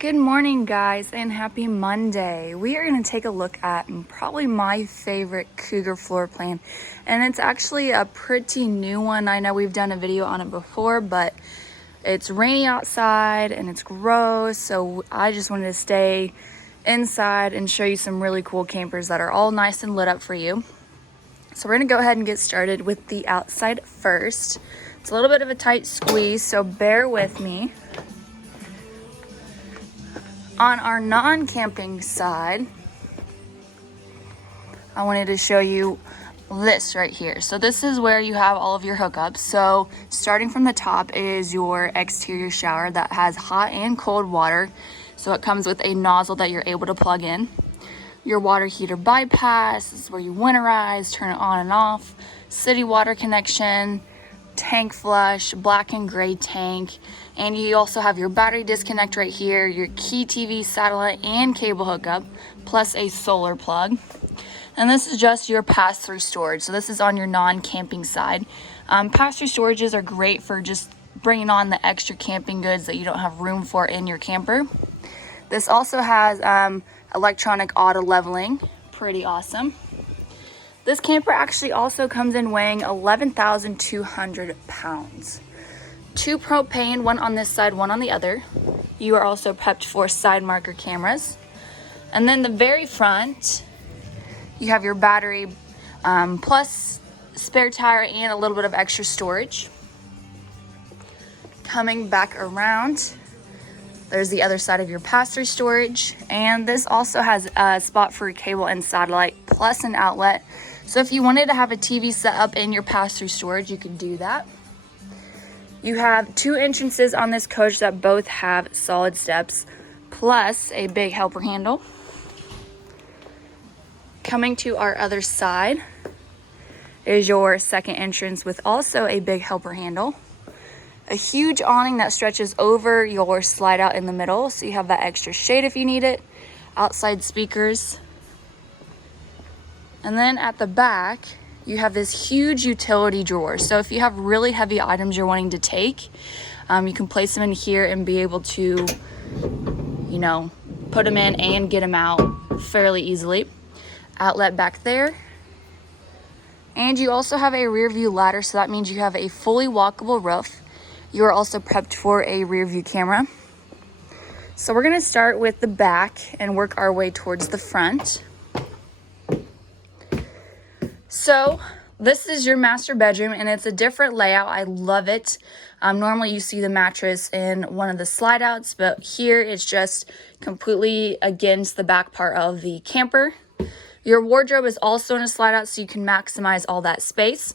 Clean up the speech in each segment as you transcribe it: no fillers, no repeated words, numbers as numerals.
Good morning, guys, and happy Monday. We are going to take a look at probably my favorite Cougar floor plan, and it's actually a pretty new one. I know we've done a video on it before, but it's rainy outside and it's gross, so I just wanted to stay inside and show you some really cool campers that are all nice and lit up for you. So we're going to go ahead and get started with the outside first. It's a little bit of a tight squeeze, so bear with me. On our non-camping side, I wanted to show you this right here. So this is where you have all of your hookups. So starting from the top is your exterior shower that has hot and cold water. So it comes with a nozzle that you're able to plug in. Your water heater bypass is where you winterize, turn it on and off. City water connection, tank flush, black and gray tank, and you also have your battery disconnect right here, your key TV, satellite, and cable hookup, plus a solar plug. And this is just your pass-through storage. So this is on your non-camping side. Pass-through storages are great for just bringing on the extra camping goods that you don't have room for in your camper. This also has electronic auto leveling, pretty awesome. This camper actually also comes in weighing 11,200 pounds. 2 propane, one on this side, one on the other. You are also prepped for side marker cameras. And then the very front, you have your battery plus spare tire and a little bit of extra storage. Coming back around, there's the other side of your pass-through storage. And this also has a spot for cable and satellite plus an outlet. So if you wanted to have a TV set up in your pass-through storage, you could do that. You have 2 entrances on this coach that both have solid steps, plus a big helper handle. Coming to our other side is your second entrance with also a big helper handle. A huge awning that stretches over your slide out in the middle, so you have that extra shade if you need it. Outside speakers. And then at the back, you have this huge utility drawer. So if you have really heavy items you're wanting to take, you can place them in here and be able to, put them in and get them out fairly easily. Outlet back there. And you also have a rear view ladder, so that means you have a fully walkable roof. You are also prepped for a rear view camera. So we're gonna start with the back and work our way towards the front. So this is your master bedroom, and it's a different layout. I love it. Normally you see the mattress in one of the slide outs, but here it's just completely against the back part of the camper. Your wardrobe is also in a slide out, so you can maximize all that space.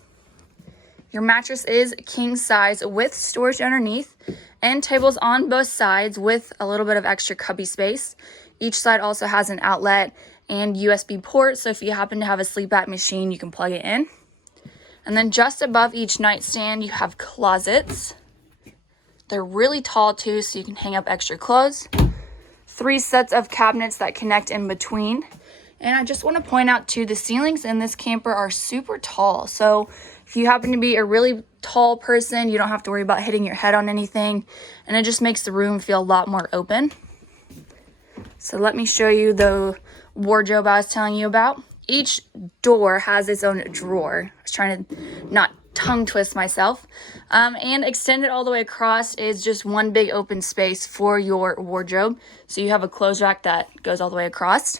Your mattress is king size with storage underneath and tables on both sides with a little bit of extra cubby space. Each side also has an outlet and USB port, so if you happen to have a sleep app machine, you can plug it in. And then just above each nightstand, you have closets. They're really tall too, so you can hang up extra clothes. 3 sets of cabinets that connect in between. And I just want to point out too, the ceilings in this camper are super tall. So if you happen to be a really tall person, you don't have to worry about hitting your head on anything. And it just makes the room feel a lot more open. So let me show you the wardrobe I was telling you about. Each door has its own drawer. I was trying to not tongue twist myself. And extended all the way across is just one big open space for your wardrobe. So you have a clothes rack that goes all the way across.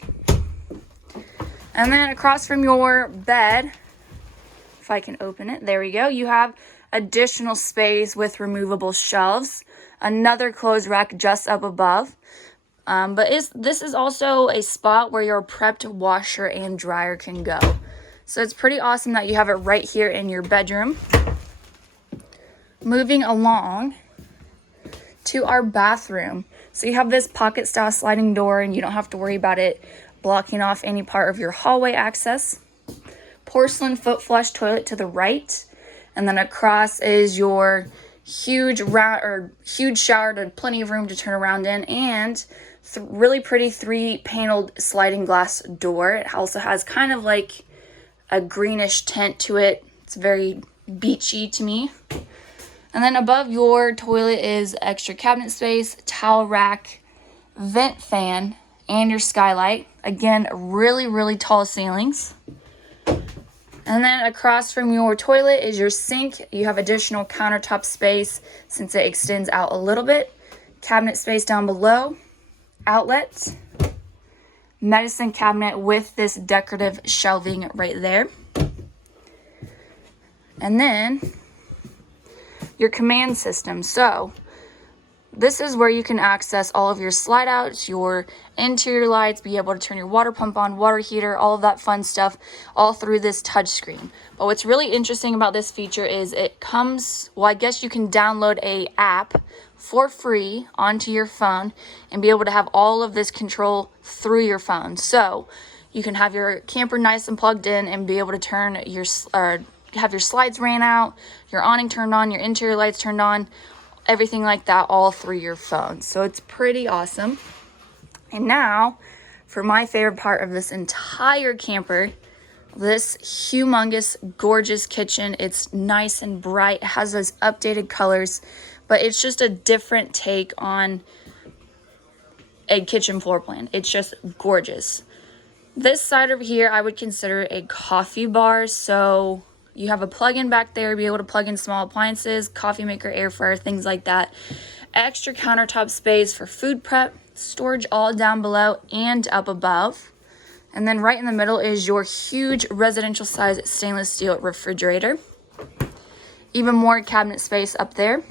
And then across from your bed, if I can open it, there we go. You have additional space with removable shelves. Another clothes rack just up above. This is also a spot where your prepped washer and dryer can go. So it's pretty awesome that you have it right here in your bedroom. Moving along to our bathroom. So you have this pocket style sliding door, and you don't have to worry about it blocking off any part of your hallway access. Porcelain foot flush toilet to the right. And then across is your huge shower to plenty of room to turn around in, and really pretty 3-paneled sliding glass door. It also has kind of like a greenish tint to it. It's very beachy to me. And then above your toilet is extra cabinet space, towel rack, vent fan, and your skylight. Again, really, really tall ceilings. And then across from your toilet is your sink. You have additional countertop space since it extends out a little bit. Cabinet space down below. Outlets. Medicine cabinet with this decorative shelving right there. And then your command system. So this is where you can access all of your slide outs, your interior lights, be able to turn your water pump on, water heater, all of that fun stuff, all through this touch screen. But what's really interesting about this feature is it comes, well, I guess you can download a app for free onto your phone and be able to have all of this control through your phone. So you can have your camper nice and plugged in and be able to turn your, have your slides ran out, your awning turned on, your interior lights turned on, everything like that, all through your phone. So it's pretty awesome. And now for my favorite part of this entire camper, this humongous, gorgeous kitchen. It's nice and bright, it has those updated colors, but it's just a different take on a kitchen floor plan. It's just gorgeous. This side over here, I would consider a coffee bar. So you have a plug-in back there, be able to plug in small appliances, coffee maker, air fryer, things like that. Extra countertop space for food prep, storage all down below and up above. And then right in the middle is your huge residential size stainless steel refrigerator. Even more cabinet space up there.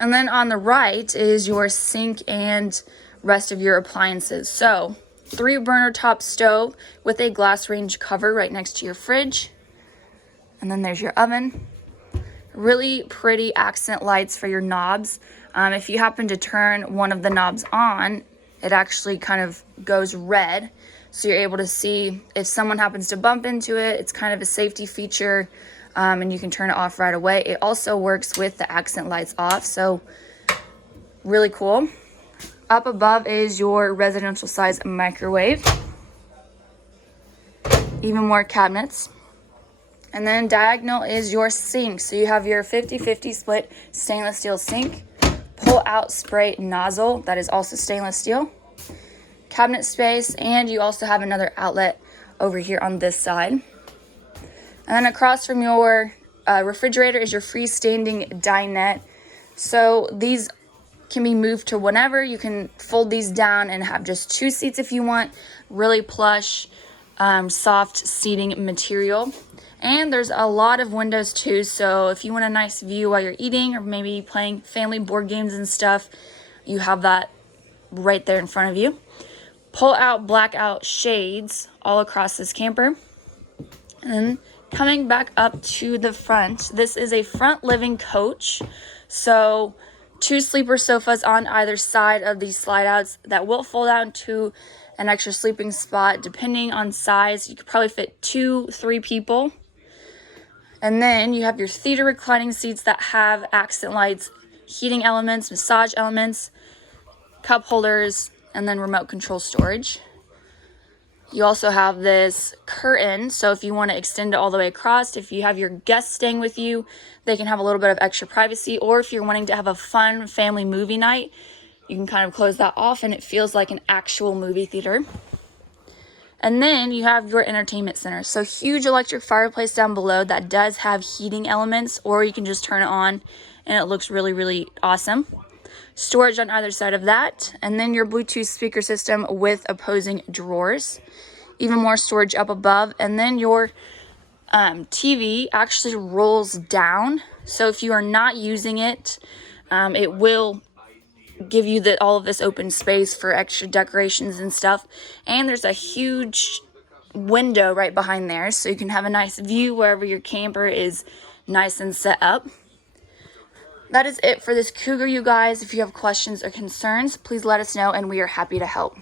And then on the right is your sink and rest of your appliances. So 3 burner top stove with a glass range cover right next to your fridge. And then there's your oven. Really pretty accent lights for your knobs. If you happen to turn one of the knobs on, it actually kind of goes red. So you're able to see if someone happens to bump into it. It's kind of a safety feature, and you can turn it off right away. It also works with the accent lights off, so really cool. Up above is your residential size microwave. Even more cabinets. And then diagonal is your sink. So you have your 50-50 split stainless steel sink. Pull out spray nozzle that is also stainless steel. Cabinet space, and you also have another outlet over here on this side. And then across from your refrigerator is your freestanding dinette. So these can be moved to whenever. You can fold these down and have just 2 seats if you want. Really plush, soft seating material. And there's a lot of windows too, so if you want a nice view while you're eating or maybe playing family board games and stuff, you have that right there in front of you. Pull out blackout shades all across this camper. And then coming back up to the front, this is a front living coach. So 2 sleeper sofas on either side of these slide outs that will fold out into an extra sleeping spot. Depending on size, you could probably fit 2-3 people. And then you have your theater reclining seats that have accent lights, heating elements, massage elements, cup holders, and then remote control storage. You also have this curtain, so if you want to extend it all the way across, if you have your guests staying with you, they can have a little bit of extra privacy. Or if you're wanting to have a fun family movie night, you can kind of close that off and it feels like an actual movie theater. And then you have your entertainment center. So huge electric fireplace down below that does have heating elements, or you can just turn it on and it looks really, really awesome. Storage on either side of that. And then your Bluetooth speaker system with opposing drawers. Even more storage up above. And then your TV actually rolls down. So if you are not using it, it will give you all of this open space for extra decorations and stuff. And there's a huge window right behind there, so you can have a nice view wherever your camper is nice and set up. That is it for this Cougar, you guys. If you have questions or concerns, please let us know and we are happy to help.